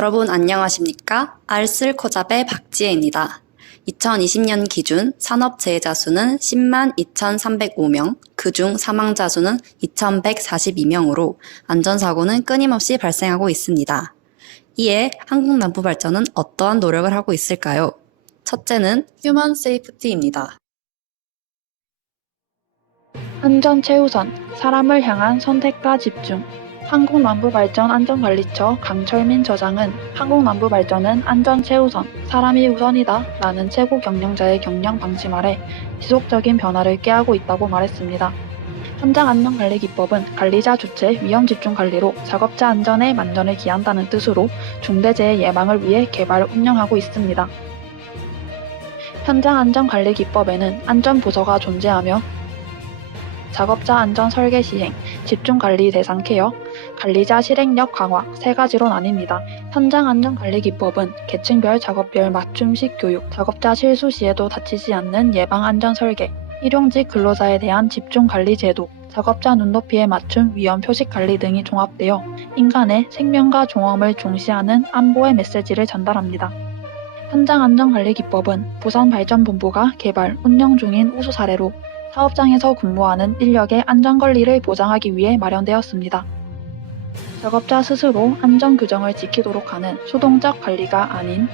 여러분 안녕하십니까? 알쓸코잡의 박지혜입니다. 2020년 기준 산업재해자 수는 10만 2,305명, 그중 사망자 수는 2,142명으로 안전사고는 끊임없이 발생하고 있습니다. 이에 한국남부발전은 어떠한 노력을 하고 있을까요? 첫째는 휴먼 세이프티입니다. 안전 최우선, 사람을 향한 선택과 집중. 한국남부발전 안전관리처 강철민 처장은 한국남부발전은 안전 최우선, 사람이 우선이다 라는 최고 경영자의 경영 방침 아래 지속적인 변화를 꾀하고 있다고 말했습니다. 현장 안전관리 기법은 관리자 주체 위험 집중 관리로 작업자 안전에 만전을 기한다는 뜻으로 중대재해 예방을 위해 개발 운영하고 있습니다. 현장 안전관리 기법에는 안전부서가 존재하며 작업자 안전 설계 시행, 집중관리 대상 케어, 관리자 실행력 강화 세 가지로 나뉩니다. 현장 안전관리 기법은 계층별 작업별 맞춤식 교육, 작업자 실수 시에도 다치지 않는 예방 안전 설계, 일용직 근로자에 대한 집중관리 제도, 작업자 눈높이에 맞춘 위험 표식 관리 등이 종합되어 인간의 생명과 종엄을 중시하는 안보의 메시지를 전달합니다. 현장 안전관리 기법은 부산발전본부가 개발, 운영 중인 우수 사례로 사업장에서 근무하는 인력의 안전관리를 보장하기 위해 마련되었습니다. 작업자 스스로 안전규정을 지키도록 하는 수동적 관리가 아닌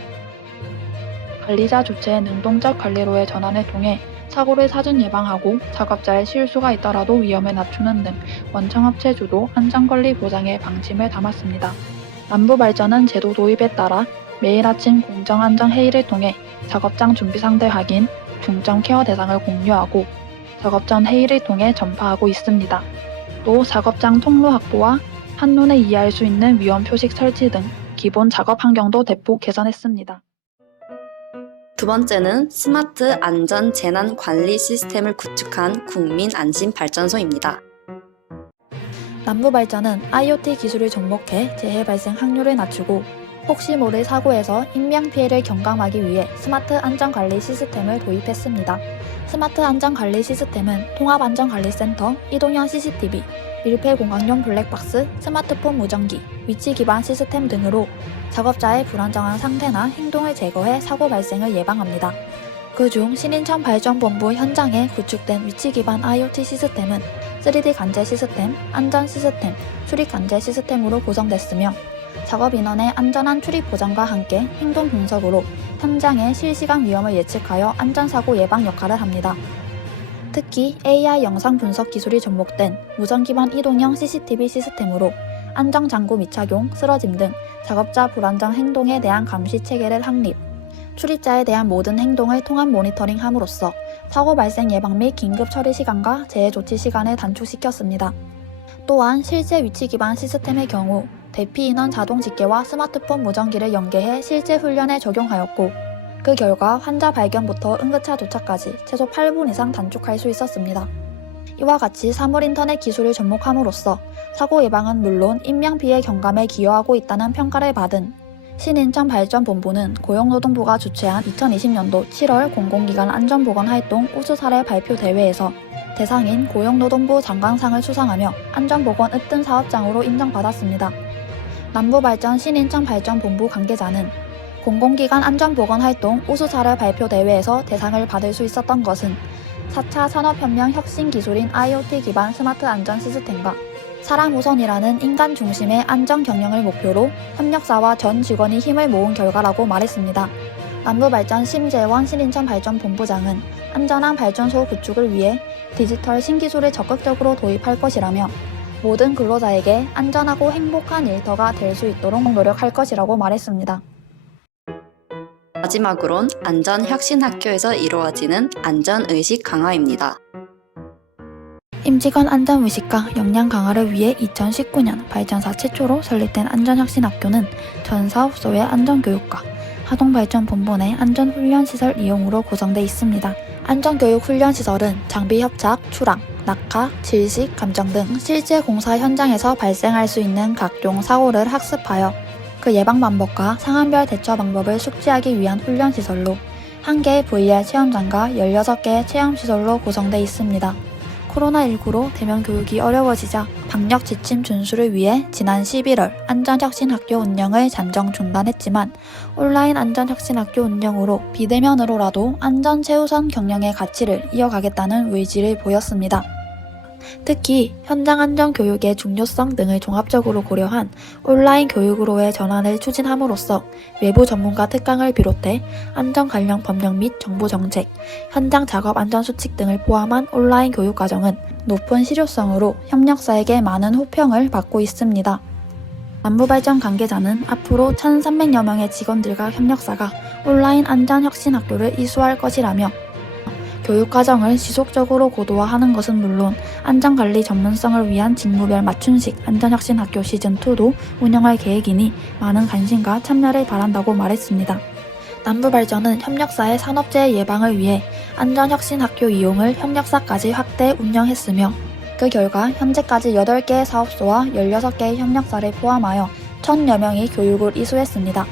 관리자 주체의 능동적 관리로의 전환을 통해 사고를 사전 예방하고 작업자의 실수가 있더라도 위험을 낮추는 등 원청업체 주도 안전관리 보장의 방침을 담았습니다. 남부발전은 제도 도입에 따라 매일 아침 공정안전회의를 통해 작업장 준비 상태 확인, 중점 케어 대상을 공유하고 작업 전 회의를 통해 전파하고 있습니다. 또 작업장 통로 확보와 한눈에 이해할 수 있는 위험 표식 설치 등 기본 작업 환경도 대폭 개선했습니다. 두 번째는 스마트 안전 재난 관리 시스템을 구축한 국민안심발전소입니다. 남부발전은 IoT 기술을 접목해 재해 발생 확률을 낮추고 혹시 모를 사고에서 인명피해를 경감하기 위해 스마트 안전관리 시스템을 도입했습니다. 스마트 안전관리 시스템은 통합안전관리센터, 이동형 CCTV, 밀폐공간용 블랙박스, 스마트폰 무전기, 위치 기반 시스템 등으로 작업자의 불안정한 상태나 행동을 제거해 사고 발생을 예방합니다. 그중 신인천발전본부 현장에 구축된 위치 기반 IoT 시스템은 3D 관제 시스템, 안전 시스템, 출입 관제 시스템으로 구성됐으며 작업 인원의 안전한 출입 보장과 함께 행동 분석으로 현장의 실시간 위험을 예측하여 안전사고 예방 역할을 합니다. 특히 AI 영상 분석 기술이 접목된 무전 기반 이동형 CCTV 시스템으로 안전장구 미착용, 쓰러짐 등 작업자 불안정 행동에 대한 감시 체계를 확립, 출입자에 대한 모든 행동을 통합 모니터링함으로써 사고 발생 예방 및 긴급 처리 시간과 재해 조치 시간을 단축시켰습니다. 또한 실제 위치 기반 시스템의 경우 대피 인원 자동 집계와 스마트폰 무전기를 연계해 실제 훈련에 적용하였고 그 결과 환자 발견부터 응급차 도착까지 최소 8분 이상 단축할 수 있었습니다. 이와 같이 사물 인터넷 기술을 접목함으로써 사고 예방은 물론 인명피해 경감에 기여하고 있다는 평가를 받은 신인천발전본부는 고용노동부가 주최한 2020년도 7월 공공기관 안전보건활동 우수 사례 발표 대회에서 대상인 고용노동부 장관상을 수상하며 안전보건 으뜸 사업장으로 인정받았습니다. 남부발전 신인천발전본부 관계자는 공공기관 안전보건활동 우수 사례 발표 대회에서 대상을 받을 수 있었던 것은 4차 산업혁명 혁신 기술인 IoT 기반 스마트 안전 시스템과 사람 우선이라는 인간 중심의 안전 경영을 목표로 협력사와 전 직원이 힘을 모은 결과라고 말했습니다. 남부발전 심재원 신인천발전본부장은 안전한 발전소 구축을 위해 디지털 신기술을 적극적으로 도입할 것이라며 모든 근로자에게 안전하고 행복한 일터가 될 수 있도록 노력할 것이라고 말했습니다. 마지막으론 안전혁신학교에서 이루어지는 안전의식 강화입니다. 임직원 안전의식과 역량 강화를 위해 2019년 발전사 최초로 설립된 안전혁신학교는 전 사업소의 안전교육과 하동발전본부 내 안전훈련시설 이용으로 구성되어 있습니다. 안전교육 훈련시설은 장비 협착, 추락, 낙하, 질식, 감정 등 실제 공사 현장에서 발생할 수 있는 각종 사고를 학습하여 그 예방 방법과 상황별 대처 방법을 숙지하기 위한 훈련시설로 1개의 VR 체험장과 16개의 체험시설로 구성되어 있습니다. 코로나19로 대면 교육이 어려워지자 방역 지침 준수를 위해 지난 11월 안전혁신학교 운영을 잠정 중단했지만 온라인 안전혁신학교 운영으로 비대면으로라도 안전 최우선 경영의 가치를 이어가겠다는 의지를 보였습니다. 특히 현장 안전 교육의 중요성 등을 종합적으로 고려한 온라인 교육으로의 전환을 추진함으로써 외부 전문가 특강을 비롯해 안전 관련 법령 및 정부 정책, 현장 작업 안전 수칙 등을 포함한 온라인 교육 과정은 높은 실효성으로 협력사에게 많은 호평을 받고 있습니다. 남부발전 관계자는 앞으로 1,300여 명의 직원들과 협력사가 온라인 안전혁신학교를 이수할 것이라며 교육과정을 지속적으로 고도화하는 것은 물론 안전관리 전문성을 위한 직무별 맞춤식 안전혁신학교 시즌2도 운영할 계획이니 많은 관심과 참여를 바란다고 말했습니다. 남부발전은 협력사의 산업재해 예방을 위해 안전혁신학교 이용을 협력사까지 확대 운영했으며 그 결과 현재까지 8개의 사업소와 16개의 협력사를 포함하여 1,000여 명이 교육을 이수했습니다.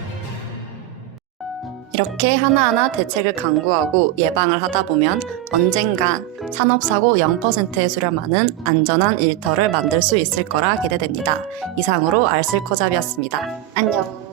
이렇게 하나하나 대책을 강구하고 예방을 하다 보면 언젠간 산업사고 0%에 수렴하는 안전한 일터를 만들 수 있을 거라 기대됩니다. 이상으로 알쓸코잡이었습니다. 안녕.